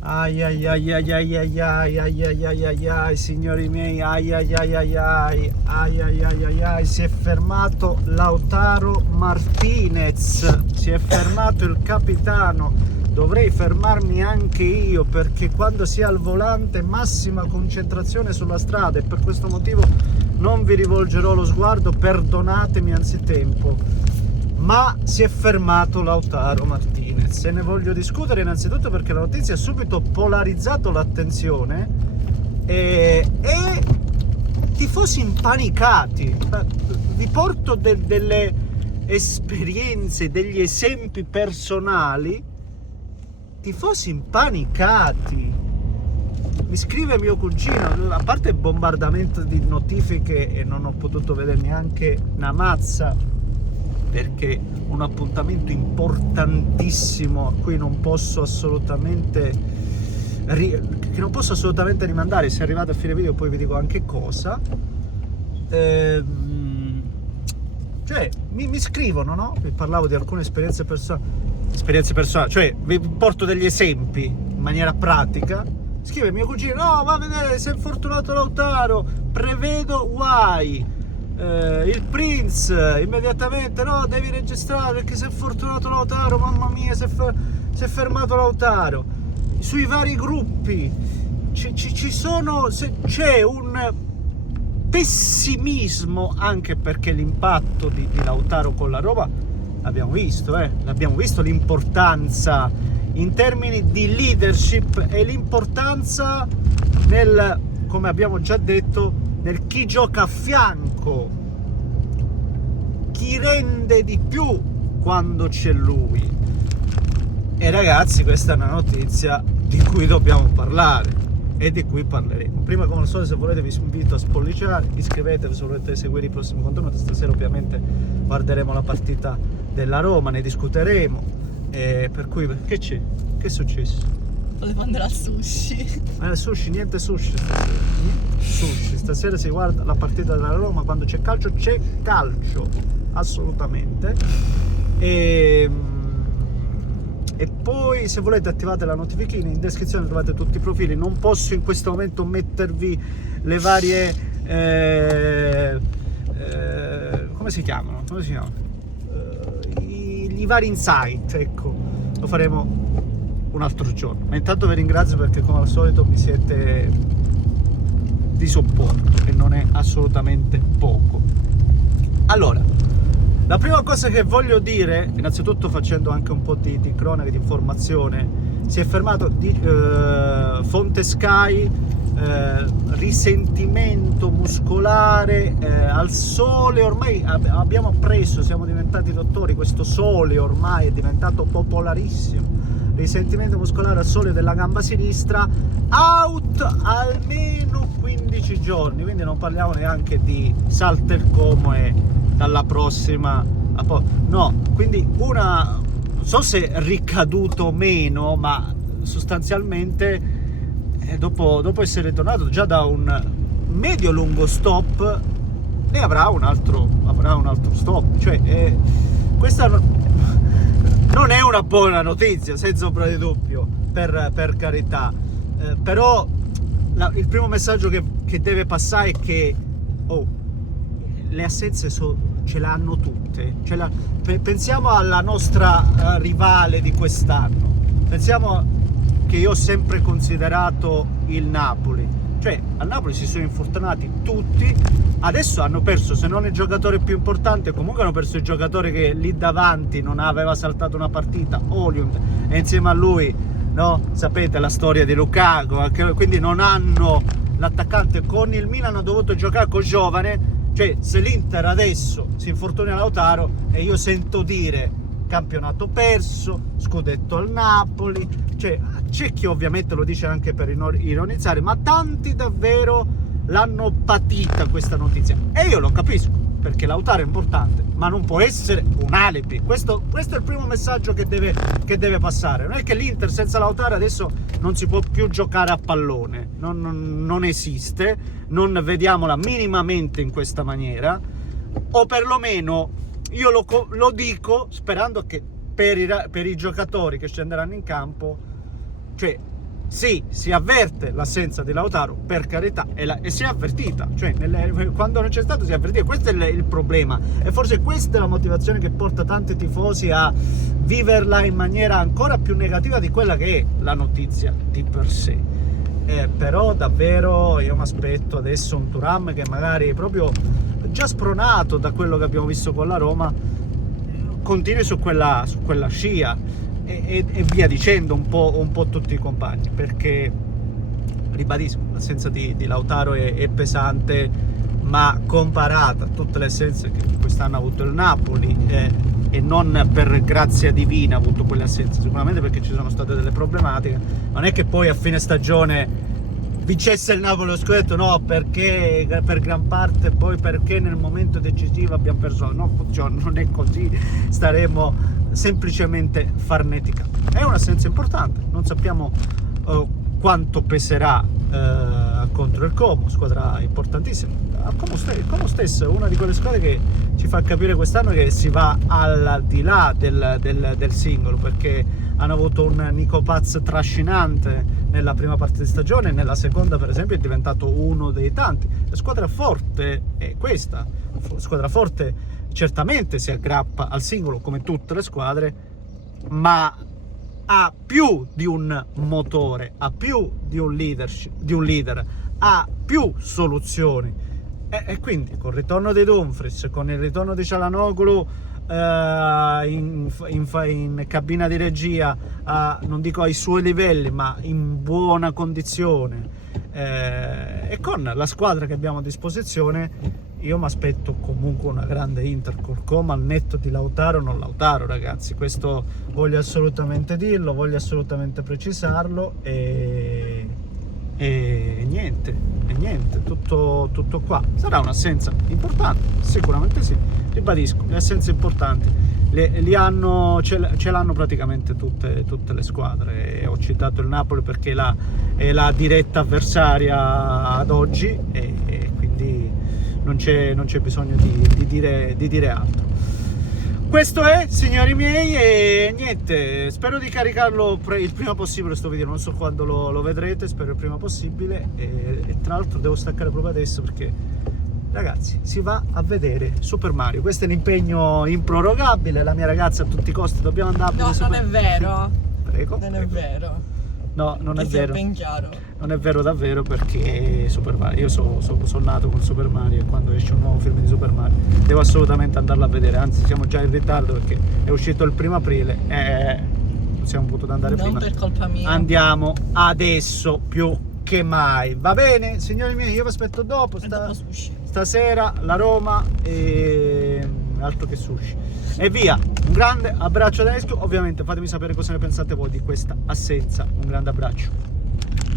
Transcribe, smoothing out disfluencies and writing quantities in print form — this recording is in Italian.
Ai ai ai ai ai ai ai ai ai ai ai ai, signori miei, ai ai ai ai ai ai ai ai ai ai, si è fermato Lautaro Martinez, si è fermato il capitano. Dovrei fermarmi anche io, perché quando si è al volante massima concentrazione sulla strada, e per questo motivo non vi rivolgerò lo sguardo, perdonatemi anzitempo. Ma si è fermato Lautaro Martinez e ne voglio discutere innanzitutto perché la notizia ha subito polarizzato l'attenzione e tifosi impanicati. Vi porto delle esperienze, degli esempi personali. Tifosi impanicati. Mi scrive mio cugino, a parte il bombardamento di notifiche, e non ho potuto vedere neanche una mazza, perché un appuntamento importantissimo a cui non posso assolutamente rimandare. Se arrivate a fine video poi vi dico anche cosa. Cioè mi scrivono, no? Vi parlavo di alcune esperienze personali, cioè vi porto degli esempi in maniera pratica. Scrive mio cugino: no, va a vedere, si è infortunato Lautaro, prevedo guai. Il Prince immediatamente: no, devi registrare perché si è fortunato Lautaro, mamma mia, si è fermato Lautaro. Sui vari gruppi c'è un pessimismo, anche perché l'impatto di Lautaro con la Roma l'abbiamo visto l'importanza in termini di leadership e l'importanza nel, come abbiamo già detto, nel chi gioca a fianco, chi rende di più quando c'è lui. E ragazzi, questa è una notizia di cui dobbiamo parlare e di cui parleremo. Prima, come al solito, se volete vi invito a spolliciare, iscrivetevi se volete seguire i prossimi contenuti. Stasera ovviamente guarderemo la partita della Roma, ne discuteremo, per cui che c'è? Che è successo? Volevo andare al sushi. Sushi, niente sushi stasera. Niente sushi. Stasera si guarda la partita della Roma. Quando c'è calcio, assolutamente. E poi, se volete, attivate la notifichina. In descrizione trovate tutti i profili. Non posso in questo momento mettervi le varie come si chiamano? I vari insight, ecco. Lo faremo un altro giorno, ma intanto vi ringrazio perché come al solito mi siete di supporto, e non è assolutamente poco. Allora, la prima cosa che voglio dire, innanzitutto facendo anche un po' di cronaca, di informazione, si è fermato fonte Sky, risentimento muscolare al sole. Ormai abbiamo appreso, siamo diventati dottori, questo sole ormai è diventato popolarissimo. Risentimento muscolare al sole della gamba sinistra, out almeno 15 giorni, quindi non parliamo neanche di salta il como e dalla prossima no, quindi non so se è ricaduto o meno, ma sostanzialmente dopo essere tornato già da un medio-lungo stop, ne avrà un altro stop, cioè questa non è una buona notizia, senza ombra di dubbio, per carità, però il primo messaggio che deve passare è che le assenze ce l'hanno tutte. Pensiamo alla nostra rivale di quest'anno, pensiamo che io ho sempre considerato il Napoli. Cioè, al Napoli si sono infortunati tutti, adesso hanno perso, se non il giocatore più importante, comunque hanno perso il giocatore che lì davanti non aveva saltato una partita, Oliund, e insieme a lui, no, sapete la storia di Lukaku, quindi non hanno l'attaccante. Con il Milan hanno dovuto giocare con giovane. Cioè, se l'Inter adesso si infortuna Lautaro, e io sento dire campionato perso, scudetto al Napoli, cioè c'è chi ovviamente lo dice anche per ironizzare, ma tanti davvero l'hanno patita questa notizia, e io lo capisco, perché Lautaro è importante, ma non può essere un alibi. Questo è il primo messaggio che deve passare. Non è che l'Inter senza Lautaro adesso non si può più giocare a pallone, non esiste, non vediamola minimamente in questa maniera, o perlomeno io lo dico sperando che per i giocatori che scenderanno in campo, cioè sì, si avverte l'assenza di Lautaro, per carità, e si è avvertita, cioè quando non c'è stato si è avvertita. Questo è il problema, e forse questa è la motivazione che porta tanti tifosi a viverla in maniera ancora più negativa di quella che è la notizia di per sé. Però davvero io mi aspetto adesso un Thuram che magari proprio già spronato da quello che abbiamo visto con la Roma continui su quella scia, e via dicendo un po' tutti i compagni, perché ribadisco, l'assenza di Lautaro è pesante, ma comparata a tutte le assenze che quest'anno ha avuto il Napoli, e non per grazia divina ha avuto quelle assenze, sicuramente perché ci sono state delle problematiche. Non è che poi a fine stagione vincesse il Napoli lo scudetto, no, perché per gran parte poi perché nel momento decisivo abbiamo perso. No, non è così, staremo semplicemente farneticando. È un'assenza importante, non sappiamo quanto peserà contro il Como, squadra importantissima. Como stesso è una di quelle squadre che ci fa capire quest'anno che si va al di là del singolo, perché hanno avuto un Nico Paz trascinante nella prima parte di stagione, nella seconda per esempio è diventato uno dei tanti. La squadra forte è questa, la squadra forte certamente si aggrappa al singolo come tutte le squadre, ma ha più di un motore, ha più di un leader, ha più soluzioni, e quindi con il ritorno di Dumfries, con il ritorno di Çalhanoğlu in cabina di regia, non dico ai suoi livelli ma in buona condizione, e con la squadra che abbiamo a disposizione, io mi aspetto comunque una grande Inter col Como, al netto di Lautaro o non Lautaro, ragazzi. Questo voglio assolutamente dirlo, voglio assolutamente precisarlo, e niente, tutto qua. Sarà un'assenza importante, sicuramente sì, ribadisco, le assenze importanti ce l'hanno praticamente tutte le squadre. Ho citato il Napoli perché è la diretta avversaria ad oggi, e quindi non c'è bisogno di dire altro. Questo è, signori miei, e niente, spero di caricarlo il prima possibile sto video, non so quando lo vedrete, spero il prima possibile, e tra l'altro devo staccare proprio adesso perché, ragazzi, si va a vedere Super Mario. Questo è l'impegno improrogabile, la mia ragazza a tutti i costi dobbiamo andare a vedere. No, non è vero. Prego. Non è vero. No, non è Che sia vero. ben chiaro. Non è vero davvero, perché Super Mario, io sono nato con Super Mario, e quando esce un nuovo film di Super Mario devo assolutamente andarlo a vedere, anzi siamo già in ritardo perché è uscito il 1° aprile e non siamo potuti andare Non prima. per colpa mia. Andiamo adesso più che mai. Va bene, signori miei, io vi aspetto dopo. Dopo sushi. Stasera la Roma e altro che sushi. E via, un grande abbraccio da Eschio. Ovviamente fatemi sapere cosa ne pensate voi di questa assenza. Un grande abbraccio.